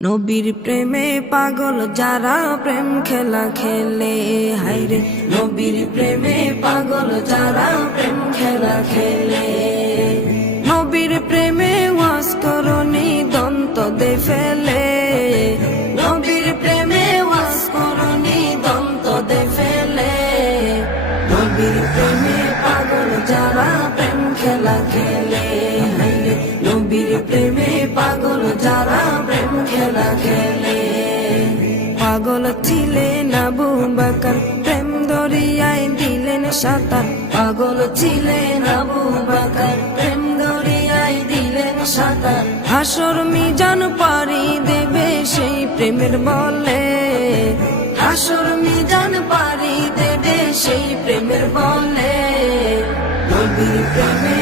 নবীর প্রেমে পাগল যারা প্রেম খেলা খেলে, হায়রে নবীর প্রেমে পাগল যারা প্রেম খেলা খেলে। নবীর প্রেমে ওয়াজ করনি দন্ত দে ফেলে, নবীর প্রেমে ওয়াজ করনি দন্ত দে ফেলে। নবীর প্রেমে পাগল যারা প্রেম খেলা খেলে, হায়রে নবীর প্রেমে পাগল যারা প্রেম খেলা খেলে। পাগল ছিলেন আবু বকর, প্রেম দরিয়ায় দিলেন সাঁতার। পাগল ছিলেন আবু বকর, প্রেম দরিয়ায় দিলেন সাঁতার। হাসর মিজান পারি দেবে সেই প্রেমের বলে, হাসর মিজান পারি দেবে সেই প্রেমের বলে। নবীর প্রেমে